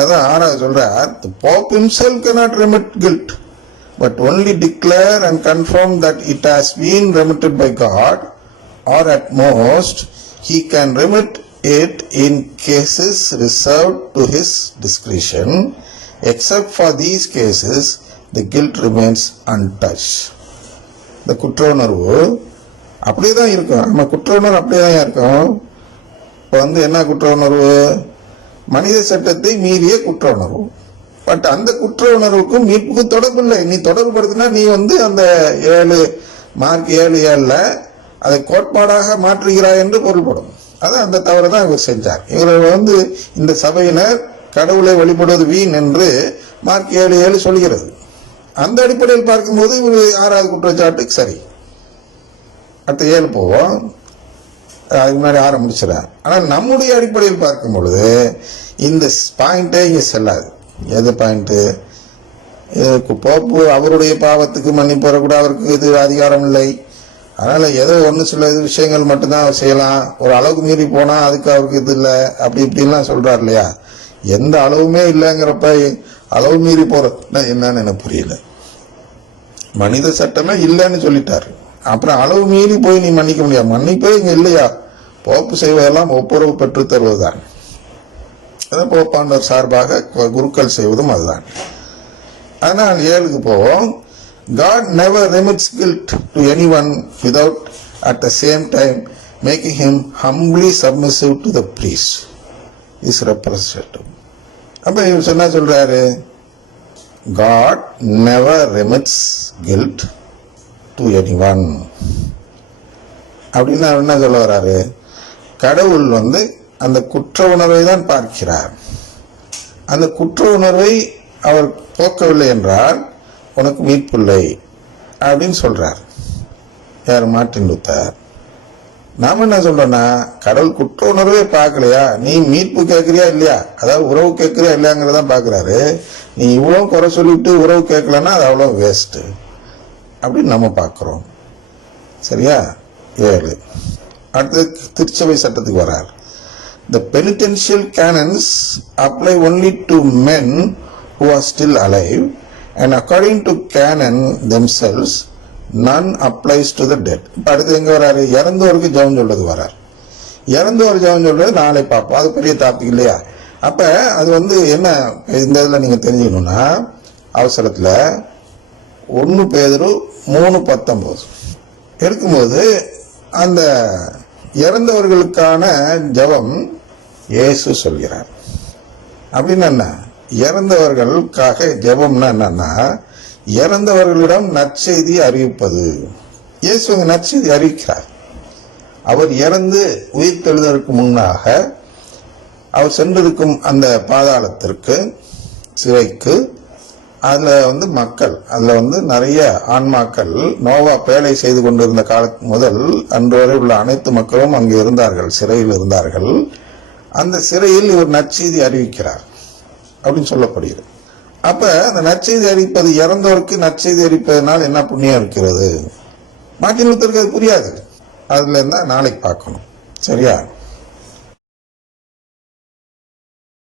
அதான் 6வது சொல்றார், the Pope himself cannot remit guilt, but only declare and confirm that it has been remitted by God, or at most he can remit it in cases reserved to his discretion. Except for these cases, the guilt remains untouched. இந்த குற்ற உணர்வு அப்படியே தான் இருக்கும். நம்ம குற்ற உணர்வு அப்படியே தான் இருக்கும். இப்போ என்ன குற்ற உணர்வு? மனித சட்டத்தை மீறிய குற்ற உணர்வு. பட் அந்த குற்ற உணர்வுக்கும் மீட்புக்கும் தொடர்பு இல்லை. நீ தொடர்பு படுத்தினா நீ அந்த 7:7 அதை கோட்பாடாக மாற்றுகிறாய் என்று பொருள்படும். அதான் அந்த தவறு தான் இவர் செஞ்சார். இவர் இந்த சபையினர் கடவுளை வழிபடுவது வீண் என்று மார்க் 7:7 சொல்கிறது. அந்த அடிப்படையில் பார்க்கும்போது இவர் 6வது குற்றச்சாட்டுக்கு சரி. அடுத்த 7 போவோம். அதுக்கு முன்னாடி 6 முடிச்சிடறேன். ஆனால் நம்முடைய அடிப்படையில் பார்க்கும் பொழுது இந்த பாயிண்டே இங்கே செல்லாது. எது பாயிண்ட்டு? போப்பு அவருடைய பாவத்துக்கு மன்னிப்பு வரக்கூட அவருக்கு இது அதிகாரம் இல்லை. அதனால ஏதோ சில விஷயங்கள் மட்டும்தான் அவர் செய்யலாம். ஒரு அளவுக்கு மீறி போனா அதுக்கு அவருக்கு இது இல்லை, அப்படி இப்படின்லாம் சொல்றாரு இல்லையா? எந்த அளவுமே இல்லைங்கிறப்ப அளவு மீறி போறதுன்னா என்னன்னு எனக்கு புரியல. மனித சட்டமே இல்லைன்னு சொல்லிட்டாரு. அப்புறம் அளவு மீறி போய் நீ மன்னிக்க முடியாது. மன்னிப்பே இங்க இல்லையா? போப்பு செய்வதெல்லாம் ஒப்புரவு பெற்று தருவதுதான். அதான் போப்பாண்டவர் சார்பாக குருக்கள் செய்வதும் அதுதான். அதனால் 7க்கு போவோம். God never remits guilt to anyone without at the same time making him humbly submissive to the priest, his representative. அப்ப இவர் என்ன சொல்றாரு? God never remits guilt to anyone. அப்படின்னா என்ன சொல்ல வர்றாரு? கடவுள் அந்த குற்ற உணர்வை தான் பார்க்கிறார். அந்த குற்ற உணர்வை அவர் போக்கவில்லை என்றால் உனக்கு மீட்பில்லை அப்படின்னு சொல்றார். யார்? Martin Luther. நாம என்ன சொல்றோம்னா, கடவுள் குற்ற உணர்வே பார்க்கலையா, நீ மீட்பு கேட்கறியா இல்லையா, அதாவது உறவு கேட்கறியா இல்லையாங்கிறதான் பாக்குறாரு. நீ இவ்வளவு குறை சொல்லிட்டு உறவு கேட்கலன்னா அது அவ்வளவு வேஸ்ட் அப்படின்னு நம்ம பார்க்கிறோம். சரியா? 7. அடுத்து திருச்சபை சட்டத்துக்கு வரார். The penitential canons apply only to men who are still alive, and according to canon themselves, none applies to the dead. அடுத்து எங்க வராரு? இறந்தோருக்கு ஜெபம் சொல்றது வரார். இறந்தோர் ஜெபம் சொல்றது நாளை பார்ப்போம். அது பெரிய டாபிக் இல்லையா? அப்ப அது என்ன இந்த இதுல நீங்க தெரிஞ்சுக்கணும்னா, அவசரத்துல 1 பேதுரு 3:19 இருக்கும்போது அந்த இறந்தவர்களுக்கான ஜெபம் இயேசு சொல்கிறார். அப்படின்னு என்ன? இறந்தவர்களுக்காக ஜெபம்னா என்னன்னா, இறந்தவர்களிடம் நற்செய்தி அறிவிப்பது. இயேசு நற்செய்தி அறிவிக்கிறார். அவர் இறந்து உயிர் தெழுதற்கு முன்னாக அவர் சென்றிருக்கும் அந்த பாதாளத்திற்கு, சிறைக்கு, அதுல மக்கள், அதுல நிறைய ஆன்மாக்கள் நோவா பேழை செய்து கொண்டிருந்த காலத்து முதல் அன்று வரை உள்ள அனைத்து மக்களும் அங்கு இருந்தார்கள், சிறையில் இருந்தார்கள். அந்த சிறையில் இவர் நற்செய்தி அறிவிக்கிறார் அப்படின்னு சொல்லப்படுகிறது. அப்ப அந்த நற்செய்தி அறிவிப்பது, இறந்தவருக்கு நற்செய்தி அறிவிப்பதனால் என்ன புண்ணியம் இருக்கிறது? மார்ட்டின் லூத்தருக்கு அது புரியாது. அதுல இருந்தா நாளைக்கு பார்க்கணும். சரியா?